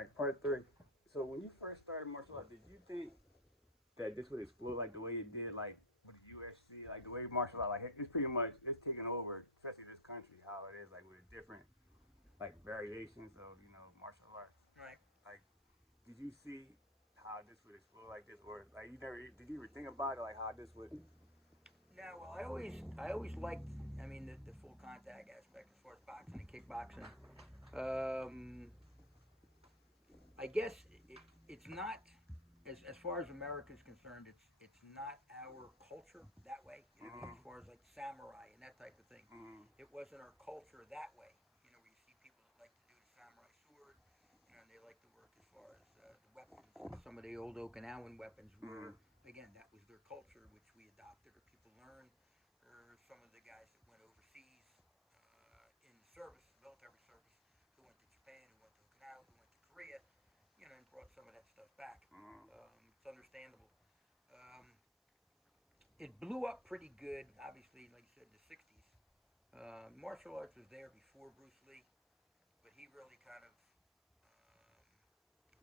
right, part three. So when you first started martial arts, did you think that this would explode like the way it did, like with the UFC, like the way martial art, like it's pretty much it's taking over, especially this country, how it is, like with the different like variations of martial arts. Right. Like, did you see how this would explode like this, or like you never did you ever think about it, like how this would? No, well, I always liked. I mean, the full contact aspect as far as boxing and kickboxing. Um, I guess it's not as far as America is concerned. It's not our culture that way. You know what I mean? As Mm, far as like samurai and that type of thing, mm, it wasn't our culture that way. You know, where you see people that like to do the samurai sword. You know, and they like to work as far as the weapons and some of the old Okinawan weapons mm, were again that was their culture, which we adopted or people learned, or some of the guys that went overseas in service, military service, who went to Japan, who went to Okinawa, who went to Korea, and brought some of that stuff back. mm, It's understandable. Um, it blew up pretty good, obviously, like you said, in the 60s. Martial arts was there before Bruce Lee, but he really kind of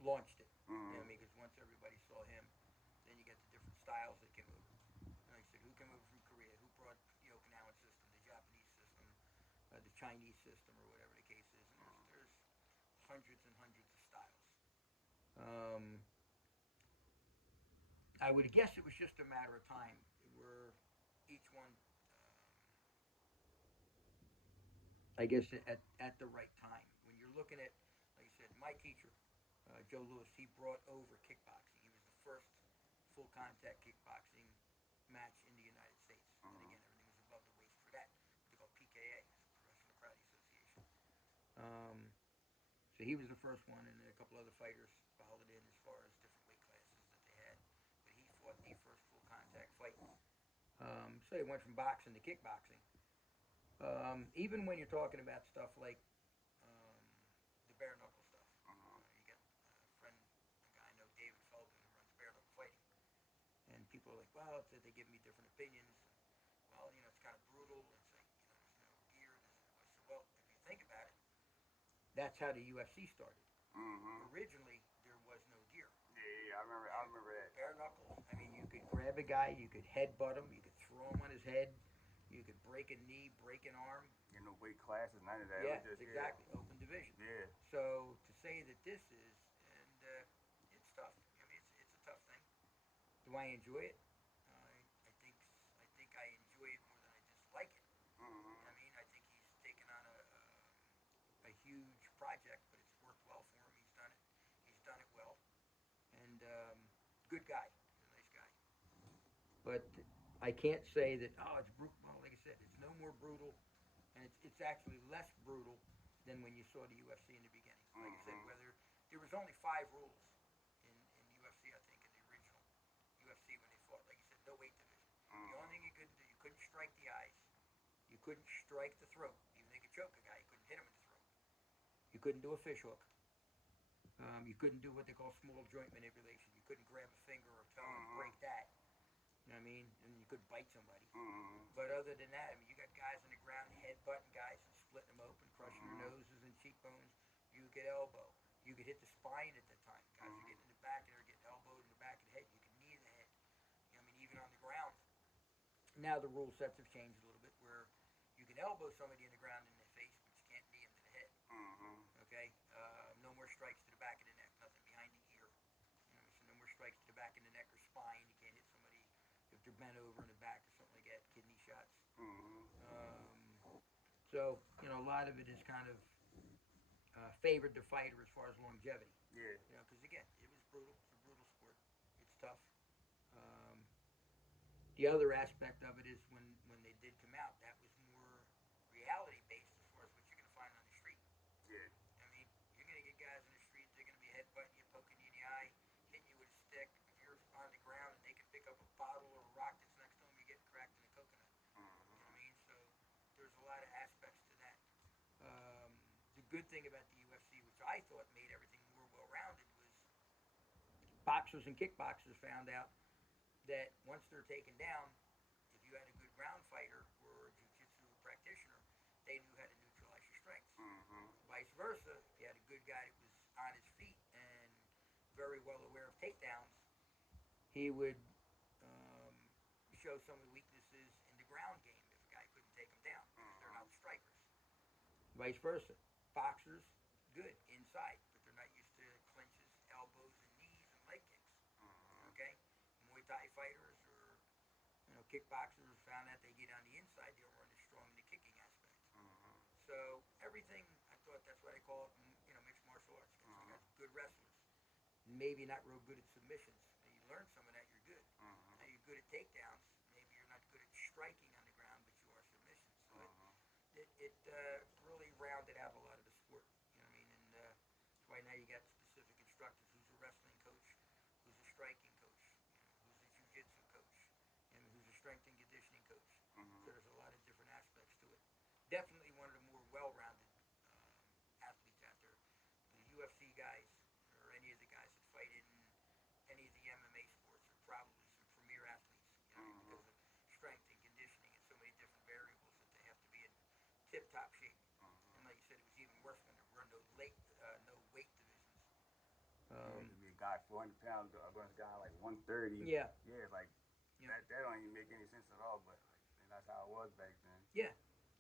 launched it. You know mm, what I mean? Because once everybody saw him, then you get the different styles that came over. Like I said, who came over from Korea? Who brought the Okinawan system, the Japanese system, the Chinese system, or whatever the case is? And there's hundreds and hundreds of styles. Um, I would guess it was just a matter of time where each one, I guess, at the right time. When you're looking at, like I said, my teacher, Joe Lewis, he brought over kickboxing. He was the first full contact kickboxing match in the United States. And mm, again, everything was above the waist for that. What they call PKA, Professional Karate Association. Um, so he was the first one, and a couple other fighters followed in as far as different weight classes that they had. But he fought the first full contact fight. So he went from boxing to kickboxing. Even when you're talking about stuff like um, the bare knuckle stuff, mm, you got a friend, a guy I know, David Feldman, who runs bare knuckle fighting, and people are like, "Well, they give me different opinions." Well, it's kind of brutal. It's like there's no gear. I said, well, if you think about it, that's how the UFC started. mm. Originally, there was no gear. Yeah, yeah, I remember. I And remember that. bare knuckles, I mean, you could grab a guy, you could headbutt him, you could throw him on his head, you could break a knee, break an arm. You know, weight classes, none of that. It was Yeah, just exactly, open division. yeah. So to say that this is, and it's tough. I mean, it's a tough thing. Do I enjoy it? I think I enjoy it more than I dislike it. Mm-hmm. I mean, I think he's taken on a huge project, but it's worked well for him. He's done it. He's done it well, and good guy. He's a nice guy. But I can't say that it's brutal. Well, like I said, it's no more brutal, and it's actually less brutal than when you saw the UFC in the beginning. Like I said, Mm-hmm. whether there was only 5 rules in UFC, I think in the original UFC when they fought. Like you said, no weight division. The only thing Mm-hmm. you couldn't do, you couldn't strike the eyes, you couldn't strike the throat. Even though you could choke a guy, you couldn't hit him in the throat. You couldn't do a fish hook. You couldn't do what they call small joint manipulation. You couldn't grab a finger or toe and Mm-hmm. break that. You know what I mean? And you could bite somebody. Mm-hmm. But other than that, I mean, you got guys on the ground headbutting guys and splitting them open, crushing their Mm-hmm. noses and cheekbones. You could get elbow. You could hit the spine at the time. Guys are getting in the back and they're getting elbowed in the back of the head. You can knee the head. You know, I mean, even on the ground. Now the rule sets have changed a little bit where you can elbow somebody in the ground in the face, but you can't knee them to the head. Mm-hmm. Okay? No more strikes to the back of the neck, nothing behind the ear. So no more strikes to the back of the neck or spine. You can't hit somebody if they're bent over in the back or something like that. Kidney shots. Mm-hmm. So a lot of it is kind of favored the fighter as far as longevity. Yeah. Because again, it was brutal. It's a brutal sport. It's tough. Um, the other aspect of it is when they did come out, that was more reality based as far as what you're going to find on the street. Yeah. I mean, you're going to get guys in the street, they're going to be headbutting you, poking you in the eye, hitting you with a stick. If you're on the ground and they can pick up a bottle or a rock that's next to them, you're getting cracked in a coconut. You know what I Mm-hmm. mean? So there's a lot of aspects to that. The good thing about the UFC, which I thought made everything more well rounded, was boxers and kickboxers found out that once they're taken down, if you had a good ground fighter or a jiu-jitsu practitioner, they knew how to neutralize your strengths. Mm-hmm. Vice versa, if you had a good guy that was on his feet very well aware of takedowns, he would um, show some of the weaknesses in the ground game if a guy couldn't take him down because they're not strikers. Vice versa. Boxers, good inside, but they're not used to clinches, elbows, and knees and leg kicks. Okay? Muay Thai fighters or kickboxers found out they get on the inside, they weren't as strong in the kicking aspect. So everything, I thought that's what I call it, mixed martial arts. You got good wrestlers, maybe not real good at submissions. Now you learn some of that, you're good. Now you're good at takedowns. Maybe you're not good at striking on the ground, but you are submissions. So it really rounded out a lot of the sport. You know what I mean? And that's why now you got specific instructors. Who's a wrestling coach? Who's a striking coach? Who's a jiu-jitsu coach? Who's a strength and conditioning coach? So there's a lot of different aspects to it. Definitely one of the more well-rounded athletes out there. The UFC guys or any of the guys that fight in any of the MMA sports are probably some premier athletes, because of strength and conditioning and so many different variables that they have to be in tip-top shape. And like you said, it was even worse when there were no weight divisions. To be a guy 400 pounds against a guy like 130. Yeah. Yeah, like that don't even make any sense at all. But and that's how it was back then. Yeah.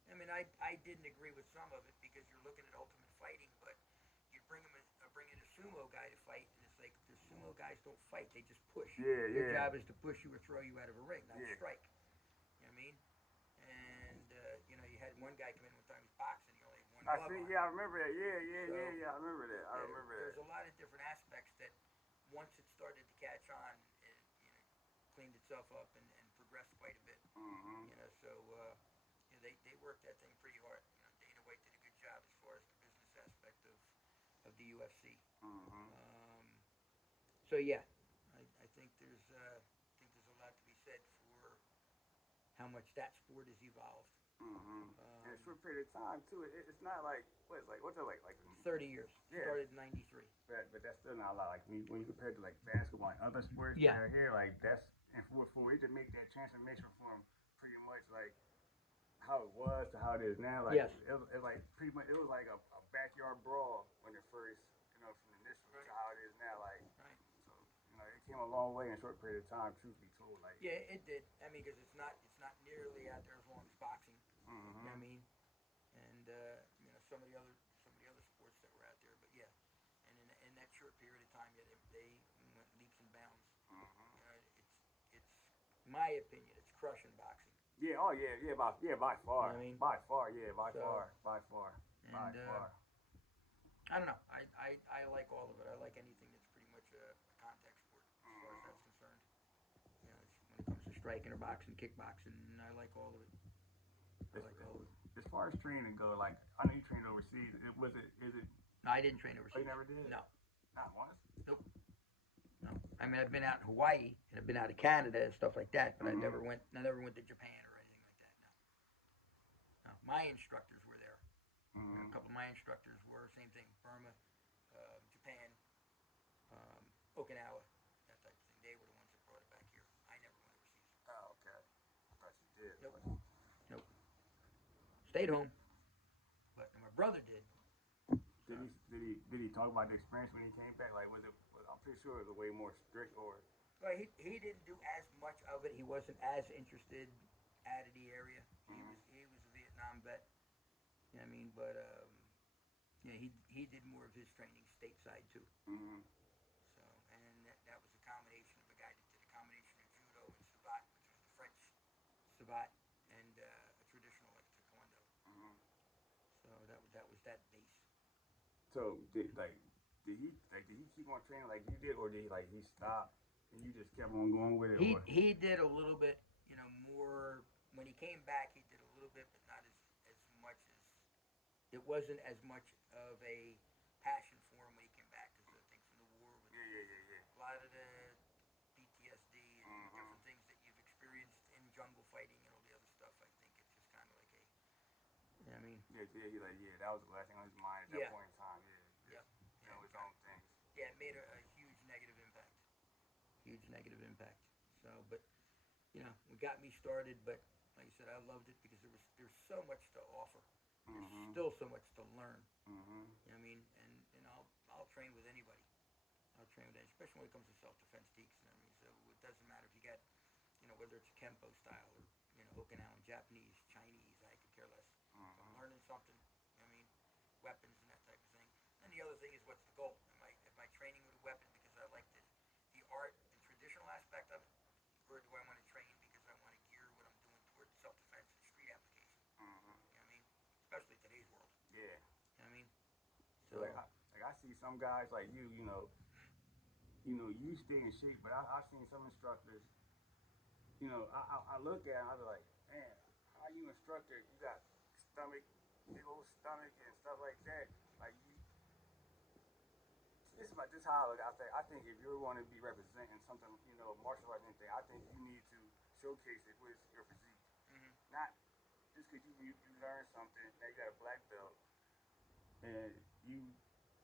I mean, I didn't agree with some of it because you're looking at Ultimate Fighting, but you bring in a sumo guy to fight, and it's like the sumo guys don't fight; they just push. Yeah, Their job is to push you or throw you out of a ring, not strike. You know what I mean? And you had one guy come in one time, he's boxing, he only had one glove on. Yeah, I remember that. Yeah, I remember that. There's a lot of different aspects that once it started to catch on, it cleaned itself up and progressed quite a bit. So they worked that thing pretty hard. Dana White did a good job as far as the business aspect of the UFC. So yeah, I think there's a lot to be said for how much that sport has evolved. In a short period of time too. It's not like what's it like 30 years. Started in '93. But that's still not a lot. Like when you compare it to like basketball and other sports out here, like that's and for it to make that transformation from pretty much like how it was to how it is now. Like it like pretty much it was like a backyard brawl when it first from the initial to how it is now. Like so it came a long way in a short period of time. Truth be told, like it did. I mean, because it's not nearly out there as long as boxing. You know what I mean? And some of the other sports that were out there, but yeah, and in that short period of time, they went leaps and bounds. It's my opinion, it's crushing boxing. Yeah, by far. You know what I mean? By far. I don't know. I like all of it. I like anything that's pretty much a contact sport as far as that's concerned. When it comes to striking or boxing, kickboxing, I like all of it. As far as training go, like I know you trained overseas. Is it? No, I didn't train overseas. Oh, you never did? No. Not once? Nope. No. I mean, I've been out in Hawaii and I've been out of Canada and stuff like that, but I never went to Japan or anything like that. No. My instructors were there. A couple of my instructors were same thing: Burma, Japan, Okinawa, that type of thing. They were the ones that brought it back here. I never went overseas. Oh, okay. I thought you did. Nope. Stayed home, but my brother did. Did he talk about the experience when he came back? Like, I'm pretty sure it was way more strict or. Well, he didn't do as much of it. He wasn't as interested out of the area. He was a Vietnam vet. You know what I mean? But he did more of his training stateside too. So and that was a combination of a guy that did a combination of judo and sabat, which was the French sabat, and a traditional like taekwondo. So that was that base. So did he keep on training like you did, or did he stop and you just kept on going with it? He did a little bit, more when he came back. He did a little bit, but not as much as it wasn't as much of a passion for him when he came back because I think from the war with a lot of the PTSD and different things that you've experienced in jungle fighting and all the other stuff. I think it's just kind of like you know what I mean? That was the last thing on his mind at that point in time. His own things. Yeah, it made a huge negative impact. So, but it got me started. But like I said, I loved it because there's so much to offer. There's still so much to learn. You know what I mean? And I'll train with anybody. I'll train with, especially when it comes to self-defense techniques. You know what I mean? So it doesn't matter if you got, you know, whether it's a Kempo style or, you know, Okinawan, Japanese, Chinese, I could care less. If I'm learning something, you know what I mean, weapons and that type of thing. And the other thing is, what's the goal? Am I training with a weapon because I like the art and traditional aspect of it? Or do I want to train because I want to gear what I'm doing towards self-defense and street application? You know what I mean? Especially today's world. Yeah. You know what I mean? So I see some guys like you stay in shape, but I've seen some instructors, I look at them, I was like, man, how you instructor? You got stomach, big old stomach and stuff like that. Like this is how I look. I think if you want to be representing something, martial arts anything, I think you need to showcase it with your physique, not just because you learn something. Now you got a black belt and you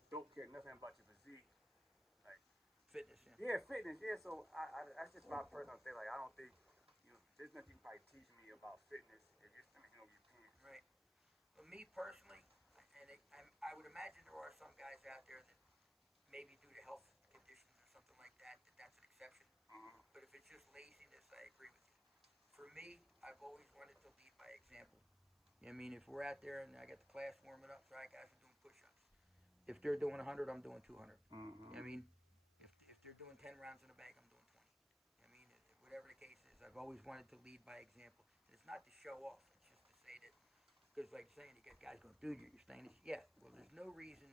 don't care nothing about your physique. Like fitness, yeah, fitness, yeah. So that's just my personal thing. Like I don't think there's nothing you can probably teach me about fitness if your stomach ain't over your pants. Right. Well, me personally, and I would imagine there are some guys out there that maybe due to health conditions or something like that, that's an exception. But if it's just laziness, I agree with you. For me, I've always wanted to lead by example. You know what I mean? If we're out there and I got the class warming up, so all right, guys are doing push-ups. If they're doing 100, I'm doing 200. You know what I mean? If they're doing 10 rounds in a bag, I'm doing 20. You know what I mean? Whatever the case is, I've always wanted to lead by example. And it's not to show off. It's just to say that, because like saying, you got guys going, dude, you're saying this. Yeah, well, there's no reason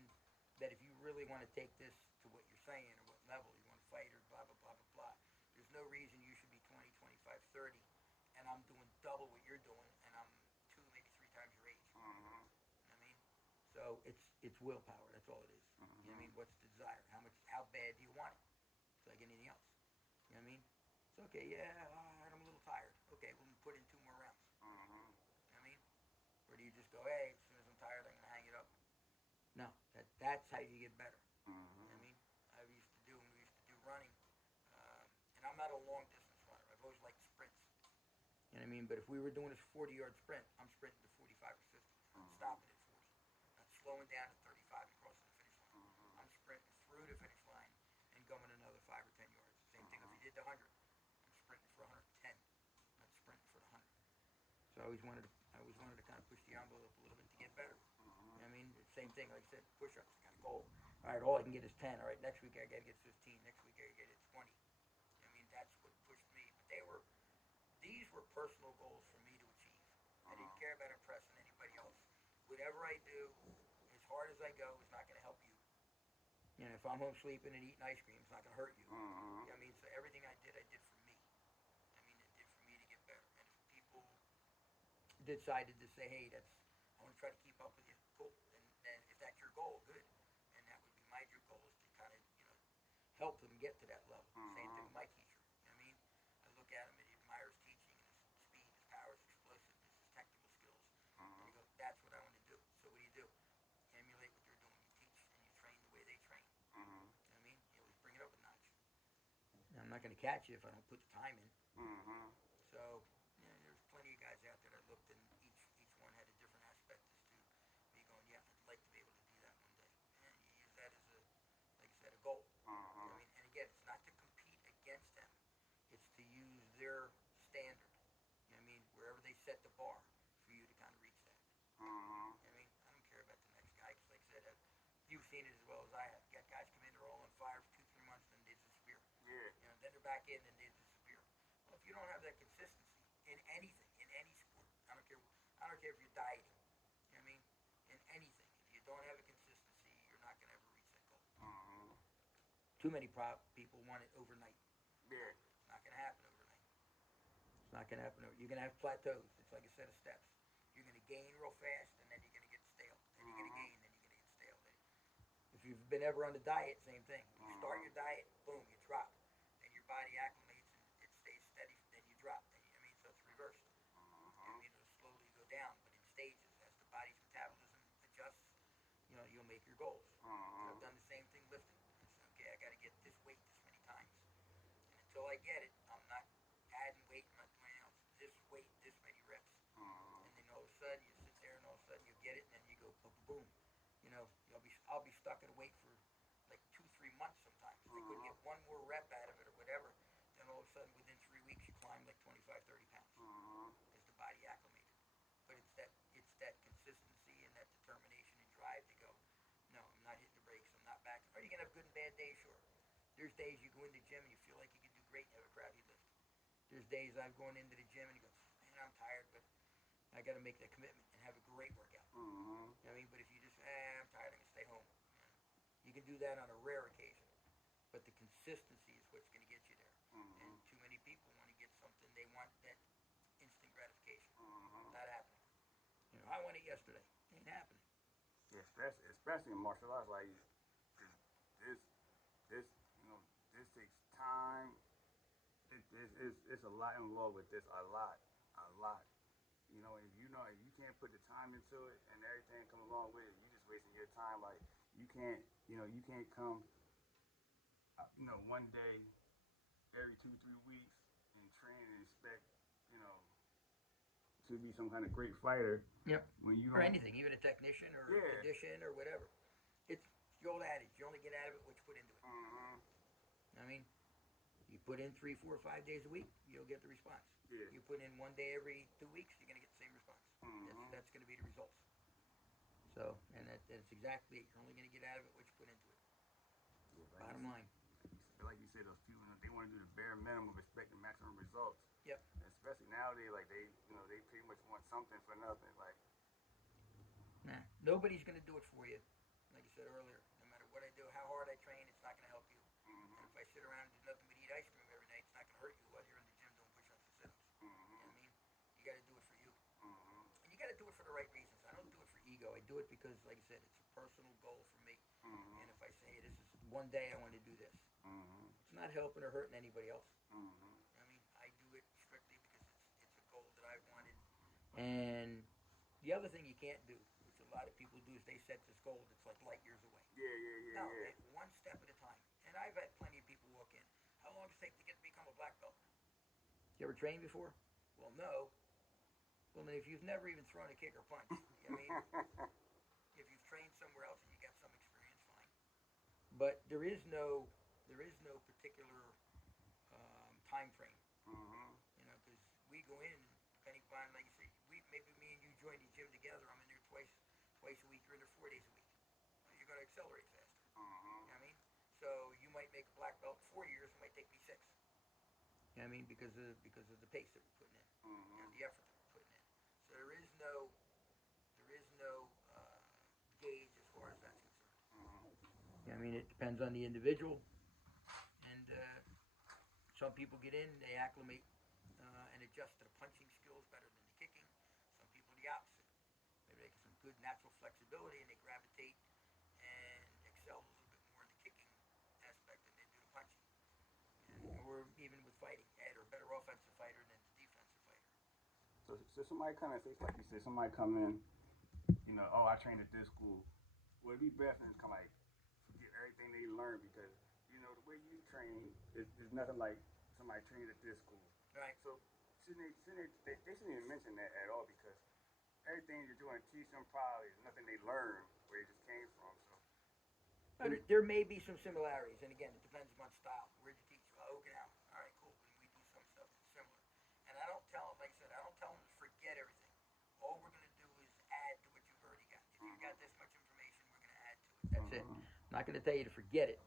that if you really want to take this to what you're saying or what level you want to fight or blah, blah, blah, blah, blah, there's no reason you should be 20, 25, 30, and I'm doing double what you're doing, and I'm 2, maybe 3 times your age. You know what I mean? So it's willpower. That's all it is. You know what I mean? What's the desire? How bad do you want it? It's like anything else. You know what I mean? It's okay. Yeah, I'm a little tired. Okay, we'll put in 2 more rounds. You know what I mean? Or do you just go, hey, as soon as I'm tired, I'm gonna hang it up? No, that's how you get better. You know what I mean? We used to do running, and I'm not a long distance runner. I've always liked sprints. You know what I mean? But if we were doing this 40-yard sprint, I'm sprinting to 45 or 50. I'm stopping at 40. Not slowing down at 35 and crossing the finish line. I'm sprinting through the finish line and going another 5 or 10 yards. Same thing if you did the 100. I'm sprinting for 110. I'm not sprinting for the 100. So I always wanted to kind of push the envelope a little bit to get better. You know what I mean? Same thing, like I said, push-ups. I got a goal. All right, all I can get is 10. All right, next week I got to get 15. Next week I got to get 20. You know what I mean? That's what pushed me. But these were personal goals for me to achieve. I didn't care about impressing anybody else. Whatever I do, as hard as I go, is not going to help you. You know, if I'm home sleeping and eating ice cream, it's not going to hurt you. You know what I mean? So everything I did for me. I mean, it did for me to get better. And if people decided to say, hey, I want to try to keep up with you, cool. Then if that's your goal, good. And that would be my goal, is to kind of, help them get to that level. Same thing with my teacher. You know what I mean? I look at him and he admires teaching and his speed, his power, his explosiveness, his technical skills. And you go, that's what I want to do. So what do? You emulate what they're doing. You teach and you train the way they train. You know what I mean? You always bring it up a notch. Now, I'm not going to catch you if I don't put the time in. So, there's plenty of guys out there that looked, and each one had a different aspect as to me going, yeah, I'd like to be able to do that one day. And you use that as like I said, a goal. You know what I mean? And again, it's not to compete against them. It's to use their standard. You know what I mean? Wherever they set the bar for you to kind of reach that. You know what I mean? I don't care about the next guy, because like I said, you've seen it as well as I have. You got guys come in, they're all on fire for 2, 3 months, then they disappear. Yeah. Then they're back in, and they disappear. Well, if you don't have that consistency in anything, in any sport, I don't care if you're dieting. You know what I mean? In anything, if you don't have a consistency, you're not going to ever reach that goal. Too many people want it overnight. Yeah. It's not going to happen overnight. It's not going to happen. You're going to have plateaus. It's like a set of steps. You're going to gain real fast, and then you're going to get stale. Then you're going to gain, then you're going to get stale. If you've been ever on the diet, same thing. When you start your diet, boom, you drop. Then your body acclimates and it stays steady. Then you drop. So it's reversed. It'll slowly go down, but in stages. As the body's metabolism adjusts, you'll make your goals. I've done the same thing lifting. I said, okay, I got to get this weight this many times. And until I get it, I'm not adding weight. I'm not doing anything else. This weight, this many reps. And then all of a sudden, you sit there, and all of a sudden you get it, and then you go boom, boom. I'll be stuck at a weight for like 2, 3 months sometimes. I couldn't get one more rep out of it or whatever. Then all of a sudden, within 3 weeks, you climbed like 25, 30 pounds as the body acclimated. But it's that consistency and that determination and drive to go, no, I'm not hitting the brakes. I'm not back. Are you gonna have good and bad days? Sure. There's days you go in the gym and you feel like you can do great and have a crappy lift. There's days I've gone into the gym and you go, man, I'm tired, but I got to make that commitment and have a great workout. You know what I mean? But if you just, I'm tired, I'm going to stay home. You can do that on a rare occasion. But the consistency is what's going to get you there. And too many people want to get something, they want that instant gratification. Not happening. You know, I want it yesterday. Ain't happening. Yeah, especially in martial arts, like this, this takes time. It's a lot involved with this, a lot. If you can't put the time into it and everything come along with it, you just wasting your time. Like you can't come, one day every 2-3 weeks and train and expect, to be some kind of great fighter. Yep. When you or anything, even a technician or a condition or whatever. It's the old adage: you only get out of it what you put into it. I mean, you put in 3, 4, 5 days a week, you'll get the response. Yeah. You put in 1 day every 2 weeks, you're going to get the same response. That's going to be the results. So, and that's exactly it. You're only going to get out of it what you put into it. Yeah, Bottom line. Like you said, those people, they want to do the bare minimum, expect the maximum results. Yep. Especially nowadays, like they pretty much want something for nothing. Like, nah, nobody's going to do it for you. Like I said earlier, no matter what I do, how hard I train, it's not going to help you. And if I sit around and do nothing but eat ice cream every night, it's not going to hurt you while you're in the gym doing push-ups and sit-ups. You know what I mean? You got to do it for you. And you got to do it for the right reasons. I don't do it for ego. I do it because, like I said, it's a personal goal for me. And if I say, this is one day I want to do this, it's not helping or hurting anybody else. I mean, I do it strictly because it's a goal that I wanted. And the other thing you can't do, which a lot of people do, is they set this goal that's like light years away. No, one step at a time. And I've had plenty of people walk in. How long does it take to become a black belt? You ever trained before? Well, no. Well, then if you've never even thrown a kick or punch, I mean, if you've trained somewhere else and you got some experience, fine. But there is no particular time frame. Because we go in, depending upon, like you say, maybe me and you join the gym together. I'm in there twice a week. You're in there 4 days a week. Well, you're going to accelerate faster. You know what I mean? So you might make a black belt in 4 years. It might take me 6. You know what I mean? Because of the pace that we're putting in, the effort that we're putting in. So there is no gauge as far as that's concerned. You know what I mean? It depends on the individual. And some people get in, they acclimate and adjust to the punching skills better than the kicking. Some people the opposite. Maybe they get some good natural flexibility and they gravitate and excel a little bit more in the kicking aspect than they do the punching. Or even with fighting, they're a better offensive fighter than the defensive fighter. So somebody come in, like you said, somebody come in, I trained at this school. Would it be best for them to come like forget everything they learned because the way you train is nothing like somebody trained at this school. Right. So they shouldn't even mention that at all because everything you're doing teach them probably is nothing they learned where it just came from. So there may be some similarities, and again, it depends upon style. Where'd you teach? Okinawa. All right, cool. And we do some stuff that's similar. And I don't tell them, like I said, I don't tell them to forget everything. All we're going to do is add to what you've already got. If you've got this much information, we're going to add to it. That's it. I'm not going to tell you to forget it.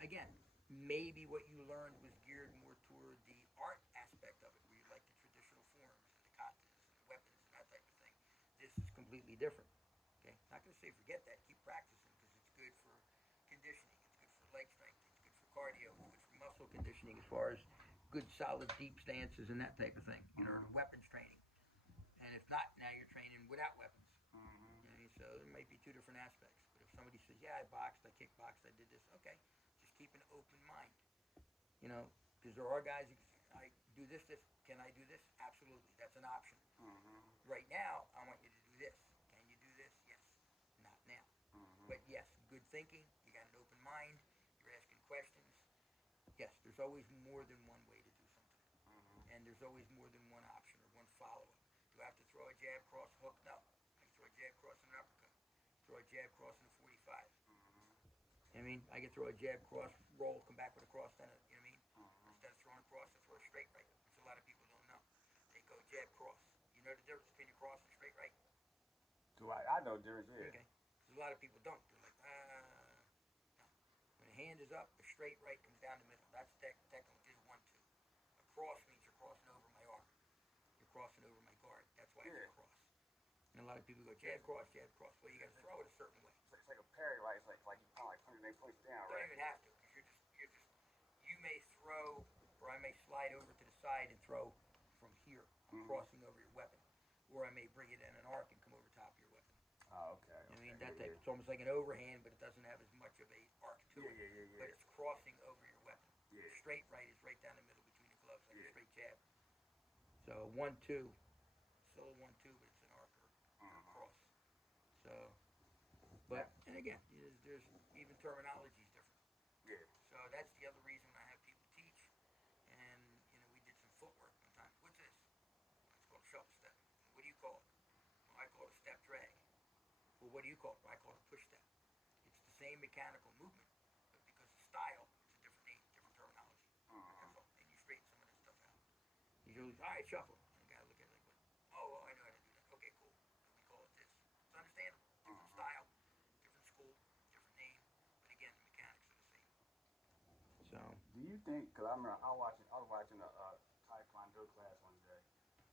Again, maybe what you learned was geared more toward the art aspect of it, where you like the traditional forms and the katas and the weapons and that type of thing. This is completely different. Okay, not going to say forget that. Keep practicing because it's good for conditioning. It's good for leg strength. It's good for cardio. It's good for muscle conditioning as far as good, solid, deep stances and that type of thing. The weapons training. And if not, now you're training without weapons. So there might be two different aspects. But if somebody says, yeah, I boxed, I kickboxed, I did this, okay, just keep an open mind. Because there are guys who say, I do this, can I do this? Absolutely, that's an option. Right now, I want you to do this. Can you do this? Yes. Not now. But yes, good thinking, you got an open mind, you're asking questions. Yes, there's always more than one way to do something. And there's always more than one option or one follow-up. Do I have to throw a jab, cross, hook? No. I can throw a jab, cross, and an uppercut. Throw a jab, cross, and a 45. I I mean? I can throw a jab, cross, roll, come back with a cross, then you know what I mean? Mm-hmm. Instead of throwing a cross, I throw a straight right, which a lot of people don't know. They go jab, cross. You know the difference between a cross and a straight right? So I know difference, yeah. Okay. Because a lot of people don't. They're like, no. When the hand is up, the straight right comes down the middle. That's technically a 1-2. A cross means you're crossing over my arm. You're crossing over my guard. That's why it's Yeah. a cross. And a lot of people go jab, cross, jab, cross. Well, you got to throw it a certain way. It's like a parry, right? It's like you kind of like punching, they punch down, Don't right? even have to. Because you may throw, or I may slide over to the side and throw from here. I'm crossing over your weapon. Or I may bring it in an arc and come over top of your weapon. Oh, okay. I Okay. mean, that yeah, type. It's almost like an overhand, but it doesn't have as much of a arc to yeah. it. Yeah. But it's crossing over your weapon. Yeah. Straight right is right down the middle between the gloves, like Yeah. a straight jab. So 1-2, still a 1-2, but it's an arc or a cross. So, but and again, there's even terminology is different. Yeah. So that's the other reason I have people teach. And we did some footwork one time. What's this? It's called shuffle step. What do you call it? Well, I call it a step drag. Well, what do you call it? Well, I call it a push step. It's the same mechanical movement, but because of style, it's a different name, different terminology. That's all. And you straighten some of this stuff out. You go, all right, shuffle. And the guy will look at it like, oh, well, I know how to do that. Okay, cool. Then we call it this. It's understandable. Different style, different school, different name. But again, the mechanics are the same. So. Do you think? Because I remember I was watching a Taekwondo class one day, and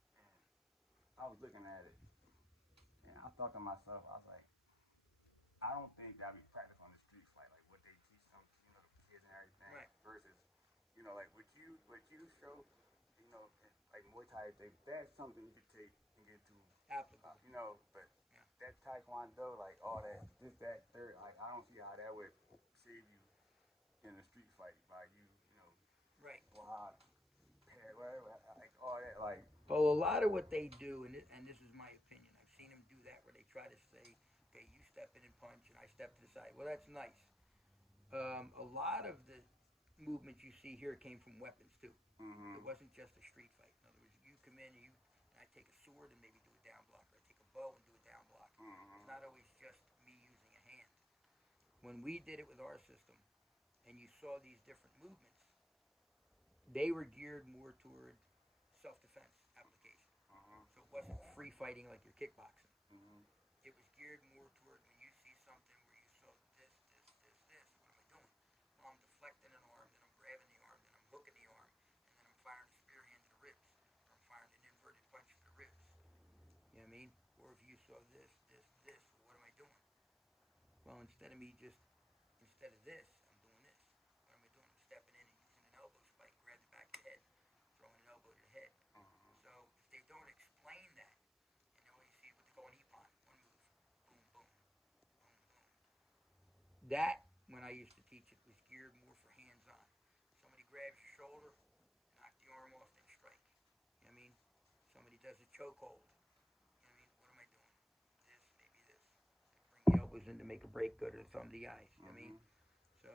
I was looking at it, and I thought to myself, I was like, I don't think that'd be practical on the streets, like what they teach some, the kids and everything, Right. versus, like what you show, like Muay Thai, that's something you could take and get to, Applicable. but Yeah. that Taekwondo, like all that, this, that, third, like I don't see how that would save you in a street fight by you, Right. block, whatever, like all that, like. Well, a lot of what they do, and this is my opinion, I've seen them do that where they try to say, okay, you step in and punch, and I step to the side. Well, that's nice. A lot of the movements you see here came from weapons too. It wasn't just a street fight. In other words, you come in and I take a sword and maybe do a down block, or I take a bow and do a down block. It's not always just me using a hand. When we did it with our system, and you saw these different movements, they were geared more toward self-defense application. So it wasn't free fighting like your kickboxing. It was geared more toward when you see something where you saw this. What am I doing? Well, I'm deflecting an arm, then I'm grabbing the arm, then I'm hooking the arm, and then I'm firing a spear hand to the ribs, or I'm firing an inverted punch to the ribs. You know what I mean? Or if you saw this, well, what am I doing? Well, instead of this, I'm doing this. What am I doing? I'm stepping in and using an elbow spike, grab the back of the head, throwing an elbow to the head. So if they don't explain that, and they only see what they call an EPON, one move, boom, boom, boom, boom. That, when I used to teach it, was geared more for hands-on. Somebody grabs your shoulder, knock the arm off, then strike. You know what I mean? Somebody does a chokehold. You know what I mean? What am I doing? This, maybe this. Bring the elbows in to make a break, go to the thumb to the eyes. You know what I mean? So,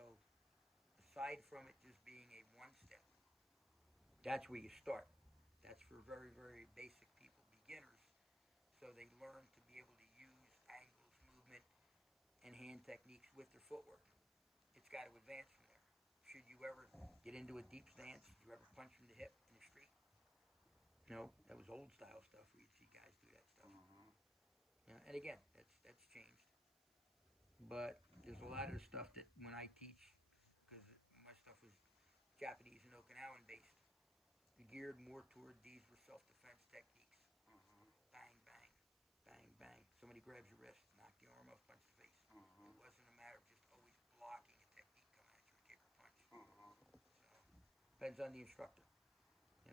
aside from it just being a one-step, that's where you start. That's for very, very basic people, beginners, so they learn to be able to use angles, movement, and hand techniques with their footwork. It's got to advance from there. Should you ever get into a deep stance? Did you ever punch from the hip in the street? No, that was old style stuff where you'd see guys do that stuff. And again, that's changed. But there's a lot of stuff that when I teach, because my stuff was Japanese and Okinawan based, geared more toward these were self-defense techniques. Bang, bang, bang, bang. Somebody grabs your wrist, knock the arm off, punch the face. It wasn't a matter of just always blocking a technique coming at you, a kick or punch. So depends on the instructor.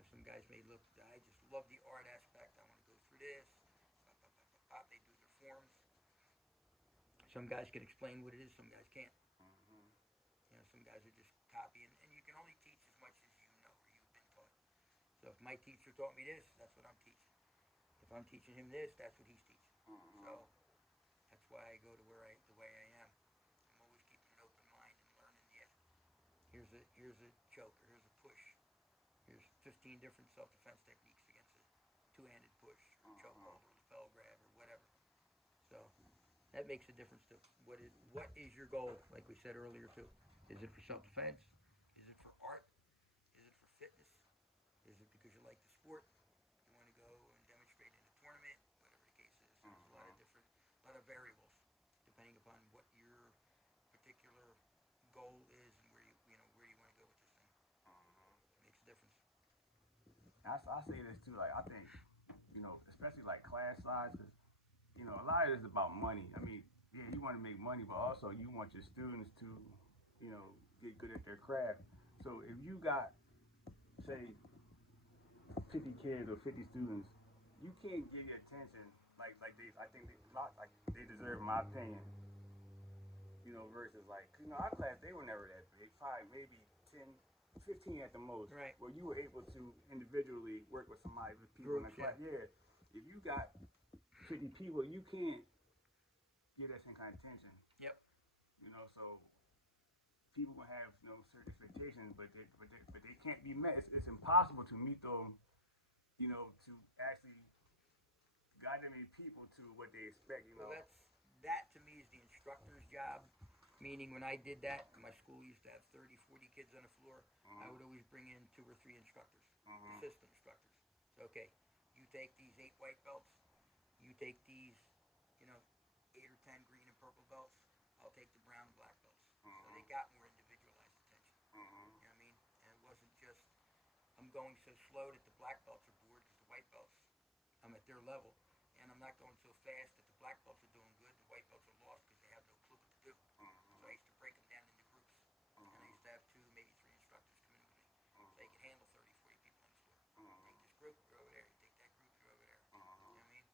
Some guys may look, I just love the art aspect. I want to go through this. Pop, pop, pop, pop, pop. They do their forms. Some guys can explain what it is. Some guys can't. Some guys are just copying, and you can only teach as much as you know or you've been taught. So if my teacher taught me this, that's what I'm teaching. If I'm teaching him this, that's what he's teaching. So that's why I go to the way I am. I'm always keeping an open mind and learning. Yeah, here's a choker, here's a push, here's 15 different self-defense techniques against a two-handed push, or chokehold, or lapel grab, or whatever. So That makes a difference too. What is your goal? Like we said earlier too. Is it for self defense? Is it for art? Is it for fitness? Is it because you like the sport? You want to go and demonstrate in a tournament? Whatever the case is. There's a lot of different, a lot of variables depending upon what your particular goal is and where you want to go with this thing. It makes a difference. I say this too. Like I think, especially like class size, because a lot of it is about money. I mean, yeah, you want to make money, but also you want your students to, get good at their craft. So if you got, say, 50 kids or 50 students, you can't give your attention like they. I think they deserve, in my opinion. Versus like, our class they were never that big. Probably maybe 10, 15 at the most. Right. Where you were able to individually work with somebody, with people in the class. Yeah. If you got 50 people, you can't give that same kind of attention. Yep. So people will have certain expectations, but they can't be met. It's impossible to meet them. To actually guide them people to what they expect. Well, that to me is the instructor's job. Meaning, when I did that, my school used to have 30, 40 kids on the floor. I would always bring in 2 or 3 instructors, assistant instructors. So, okay, you take these 8 white belts, you take these, 8 or 10 green and purple belts. I'll take the brown and black belts. So they got more individualized attention. You know what I mean? And it wasn't just I'm going so slow that the black belts are bored because the white belts, I'm at their level, and I'm not going so fast that the black belts are doing good. The white belts are lost because they have no clue what to do. So I used to break them down into groups, and I used to have 2, maybe 3 instructors come in with me, so they could handle 30, 40 people on the floor. Take this group, you're over there. You take that group, you're over there. You know what I mean?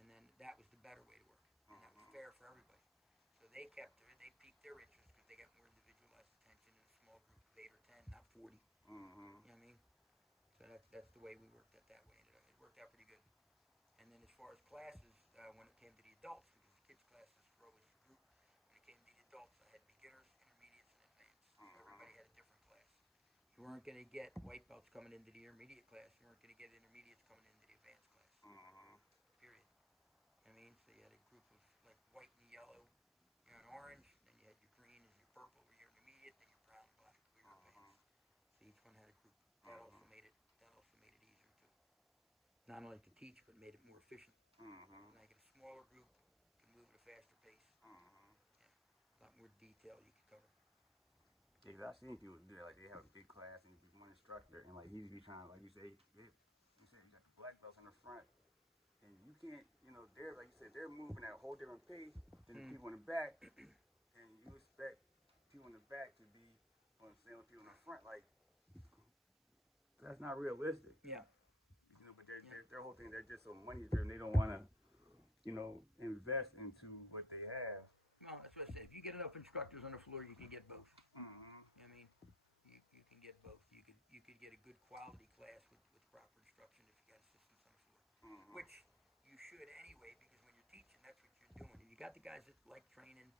And then that was the better way to work, and that was fair for everybody. So they piqued their interest because they got more individualized attention in a small group of 8 or 10, not 40. You know what I mean? So that's the way we worked it that way. It worked out pretty good. And then as far as classes, when it came to the adults, because the kids' classes were always a group, when it came to the adults, I had beginners, intermediates, and advanced. So everybody had a different class. You weren't going to get white belts coming into the intermediate class. You weren't going to get intermediates coming into the advanced class. Period. I mean, so you had a group of like white and yellow, and orange. Then you had your green and your purple were your intermediate. Then your brown and black were your advanced. So each one had a group. That also made it easier too. Not only to teach, but made it more efficient. When I get a smaller group, you can move at a faster pace. Yeah, a lot more detail you can cover. Yeah, 'cause I've seen people do that. Like they have a big class and just one instructor, and like he's be trying, like you say, you said you got the black belts in the front, and you can't, they're like you said, they're moving at a whole different pace than the people in the back, and you expect people in the back to be on the same with people in the front. Like that's not realistic. Yeah. But their whole thing, they're just so money driven. They don't want to, invest into what they have. Well, that's what I said. If you get enough instructors on the floor, you can get both. You know what I mean? You can get both. You could get a good quality class with proper instruction if you got assistants on the floor, which you should anyway, because when you're teaching, that's what you're doing. If you got the guys that like training,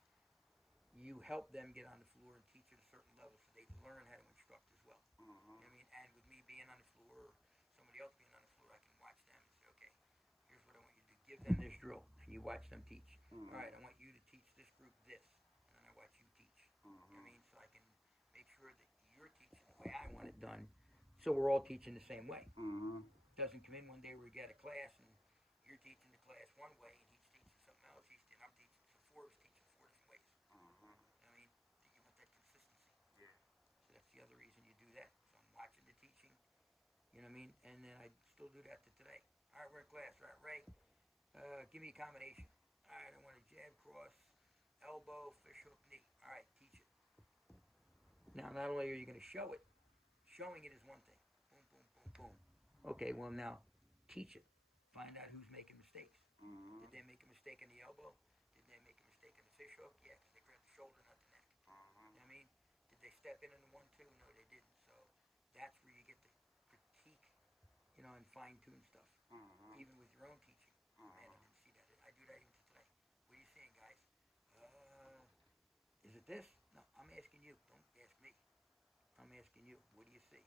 you help them get on the floor and teach at a certain level so they learn how to instruct as well. You know what I mean? And with me being on the floor or somebody else being on the floor, I can watch them and say, okay, here's what I want you to do. Give them this drill, and you watch them teach. All right, I want you to teach this group this, and then I watch you teach. You know what I mean? So I can make sure that you're teaching the way I want it done, so we're all teaching the same way. Doesn't come in one day where we got a class and you're teaching the class one way and he's teaching something else. I'm teaching, so 4 of us teaching 4 different ways. You know what I mean? You want that consistency. Yeah. So that's the other reason you do that. So I'm watching the teaching. You know what I mean? And then I still do that to today. All right, we're in class. All right, Ray, give me a combination. All right, I want a jab, cross, elbow, fish hook, knee. All right, teach it. Now, not only are you going to show it, showing it is one thing. Boom, boom, boom, boom. Okay, well, now teach it. Find out who's making mistakes. Did they make a mistake in the elbow? Did they make a mistake in the fish hook? Yeah, because they grabbed the shoulder, not the neck. You know what I mean? Did they step in the 1-2? No, they didn't. So that's where you get to critique, and fine-tune stuff. Even with your own teaching. Man, I didn't see that. I do that even to today. What are you seeing, guys? Is it this? No, I'm asking you. Don't ask me. I'm asking you. What do you see?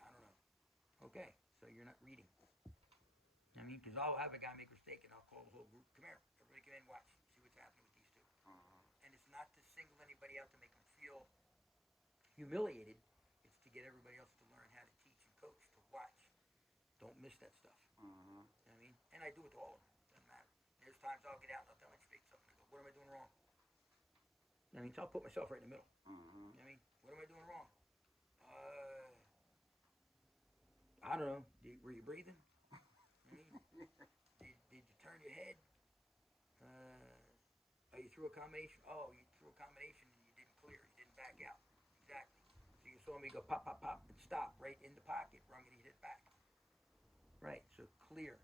I don't know. Okay, so you're not reading. I mean, because I'll have a guy make a mistake and I'll call the whole group. Come here, them in, watch, see what's happening with these two. Uh-huh. And it's not to single anybody out to make them feel humiliated. It's to get everybody else to learn how to teach and coach, to watch. Don't miss that stuff. Uh-huh. You know what I mean? And I do it to all of them. Doesn't matter. There's times I'll get out and I'll tell my straight something. I go, what am I doing wrong? I mean, so I'll put myself right in the middle. Uh-huh. You know what I mean? What am I doing wrong? I don't know. Were you breathing? I mean, did you turn your head? Oh, you threw a combination. Oh, you threw a combination and you didn't clear. You didn't back out. Exactly. So you saw me go pop, pop, pop, and stop right in the pocket. Where I'm going to hit it back. Right. So clear.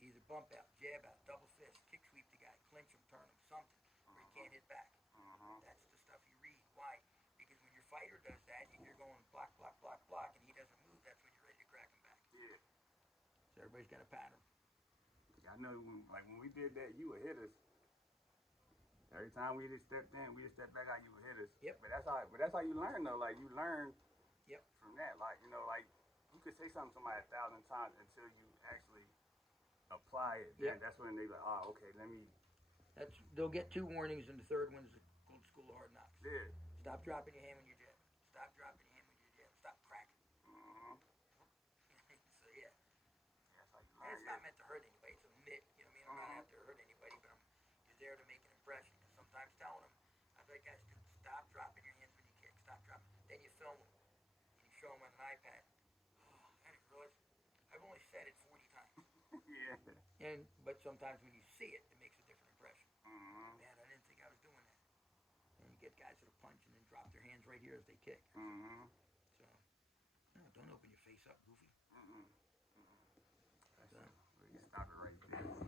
Either bump out, jab out, double fist, kick sweep the guy, clinch him, turn him, something where you can't hit back. That's the stuff you read. Why? Because when your fighter does that and you're going block, block, block, block, and he doesn't move, that's when you're ready to crack him back. Yeah. So everybody's got a pattern. I know, when we did that, you would hit us. Every time we just stepped in, we just stepped back out, you would hit us. Yep. But that's how you learn though. Like you learn. Yep. From that, like like you could say something to somebody 1,000 times until you actually apply it. Then that's when they like, oh, okay, let me. They'll get 2 warnings, and the third one's called School of Hard Knocks. Yeah. Stop dropping your hand when you're jabbing. Stop dropping your hand when you're jabbing. Stop cracking. So yeah. That's how you And learn. it's not meant to hurt anybody. It's a myth. You know what I mean? I'm not out there to hurt anybody, but you're there to make an impression. Because sometimes telling them, I've had guys do, stop dropping your hands when you kick. Stop dropping. Then you film them and you show them on an iPad. Oh, I didn't realize. I've only said it 40 times. Yeah. But sometimes when you see it, it makes a different impression. Mm-hmm. Man, I didn't think I was doing that. And you get guys that'll punch and then drop their hands right here as they kick. Mm-hmm. So, no, don't open your face up, goofy. Mm-hmm. So, You stop it right there.